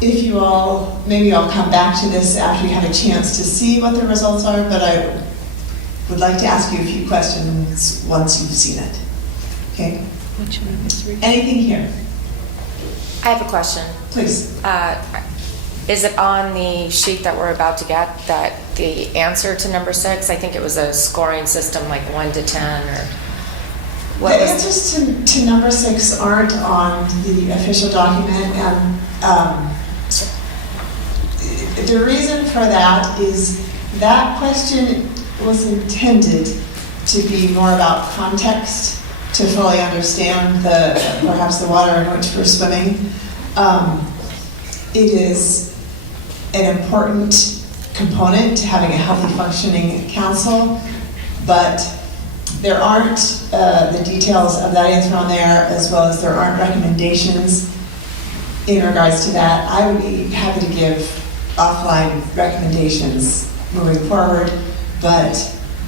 if you all, maybe I'll come back to this after you have a chance to see what the results are, but I would like to ask you a few questions once you've seen it. Okay? Anything here? I have a question. Please. Is it on the sheet that we're about to get that the answer to number 6? I think it was a scoring system like 1 to 10 or what? The answers to number 6 aren't on the official document, and the reason for that is that question was intended to be more about context, to fully understand perhaps the water in which we're swimming. It is an important component to having a healthy functioning council, but there aren't the details of that answer on there, as well as there aren't recommendations in regards to that. I would be happy to give offline recommendations moving forward, but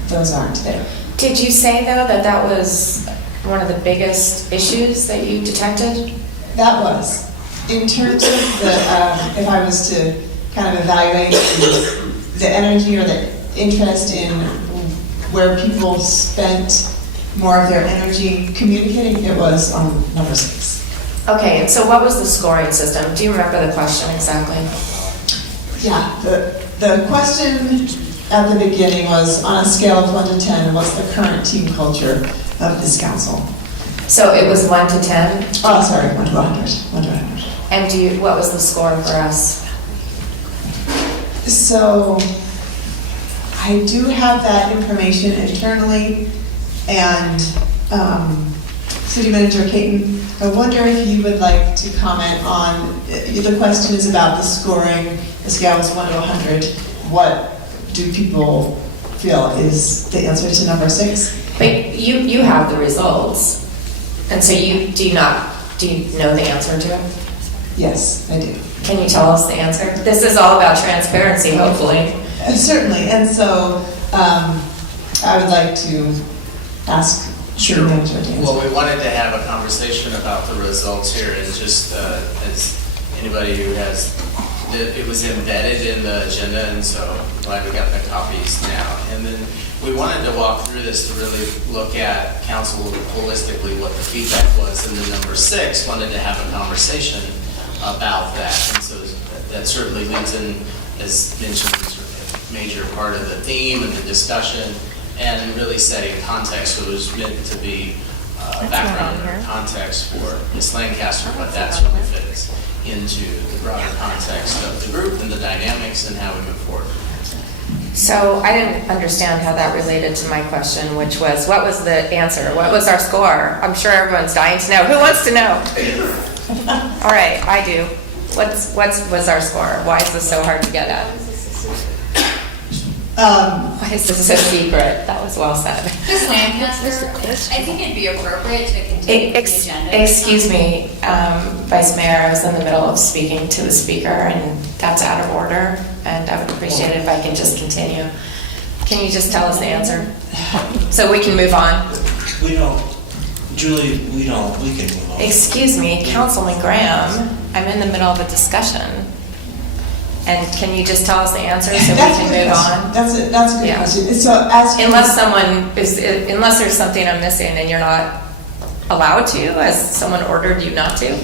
those aren't there. Did you say, though, that that was one of the biggest issues that you detected? That was. In terms of if I was to kind of evaluate the energy or the interest in where people spent more of their energy communicating, it was on number 6. Okay, and so what was the scoring system? Do you remember the question exactly? Yeah, the question at the beginning was, on a scale of 1 to 10, what's the current team culture of this council? So it was 1 to 10? Oh, sorry, 1 to 100. 1 to 100. And what was the score for us? So I do have that information internally, and City Manager Caton, I wonder if you would like to comment on, the question is about the scoring, the scale is 1 to 100. What do people feel is the answer to number 6? But you have the results, and so do you know the answer to it? Yes, I do. Can you tell us the answer? This is all about transparency, hopefully. Certainly, and so I would like to ask City Manager to answer. Well, we wanted to have a conversation about the results here, and just as anybody who has, it was embedded in the agenda, and so glad we got the copies now. And then we wanted to walk through this to really look at council holistically, what the feedback was, and then number 6 wanted to have a conversation about that. And so that certainly leads in, as mentioned, a major part of the theme and the discussion, and really setting context. So it was meant to be background or context for Ms. Lancaster, but that certainly fits into the broader context of the group and the dynamics and how we move forward. So I didn't understand how that related to my question, which was, what was the answer? What was our score? I'm sure everyone's dying to know. Who wants to know? All right, I do. What was our score? Why is this so hard to get at? Why is this so secret? That was well said. Ms. Lancaster, I think it'd be appropriate to continue the agenda. Excuse me, Vice Mayor, I was in the middle of speaking to the speaker, and that's out of order, and I would appreciate it if I can just continue. Can you just tell us the answer? So we can move on? We don't, Julie, we can move on. Excuse me, Councilman Graham, I'm in the middle of a discussion. And can you just tell us the answer so we can move on? That's a good question. So unless there's something I'm missing and you're not allowed to, as someone ordered you not to?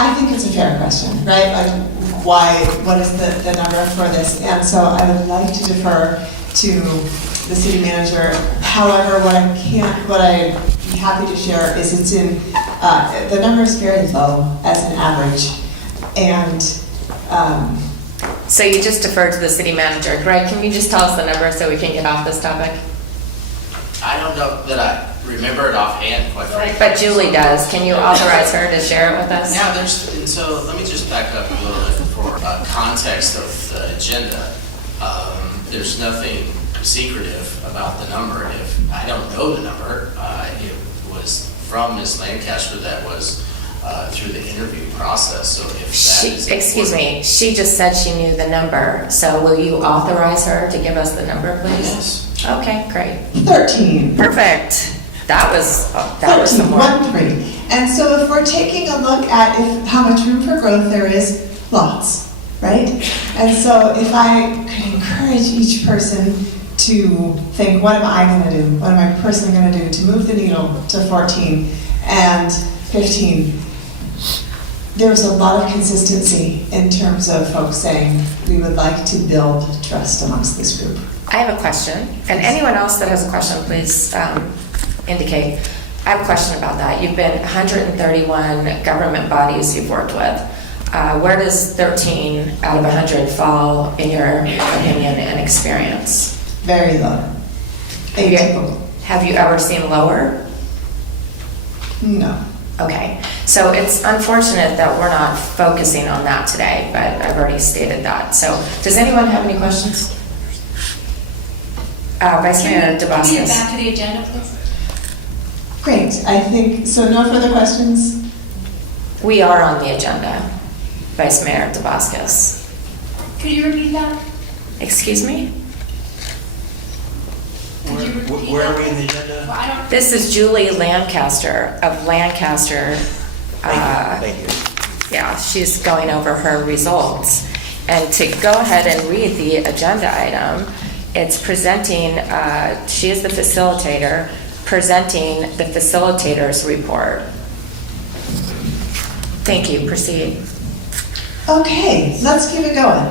I think it's a fair question, right? Like, what is the number for this? And so I would like to defer to the city manager. However, what I'd be happy to share is it's in, the number is very low as an average. And so you just defer to the city manager. Greg, can you just tell us the number so we can get off this topic? I don't know that I remember it offhand, quite frankly. But Julie does. Can you authorize her to share it with us? Yeah, and so let me just back up a little bit for context of the agenda. There's nothing secretive about the number. If I don't know the number, it was from Ms. Lancaster that was through the interview process. So if that is excuse me, she just said she knew the number. So will you authorize her to give us the number, please? Yes. Okay, great. 13. Perfect. That was 13, some work. 1-3. And so if we're taking a look at how much room for growth there is, lots, right? And so if I could encourage each person to think, what am I going to do? What am I personally going to do to move the needle to 14 and 15? There's a lot of consistency in terms of folks saying, we would like to build trust amongst this group. I have a question, and anyone else that has a question, please indicate. I have a question about that. You've been 131 government bodies you've worked with. Where does 13 out of 100 fall in your opinion and experience? Very low. Atypical. Have you ever seen lower? No. Okay, so it's unfortunate that we're not focusing on that today, but I've already stated that. So does anyone have any questions? Vice Mayor Can we get DeBoscos. back to the agenda, please? Great. I think, so no further questions? We are on the agenda, Vice Mayor DeBoscos. Could you repeat that? Excuse me? Could you repeat Where that? are we in the agenda? Well, I don't. This is Julie Lancaster of Lancaster. Thank you. Yeah, she's going over her results. And to go ahead and read the agenda item, it's presenting, she is the facilitator, presenting the facilitator's report. Thank you, proceed. Okay, let's keep it going.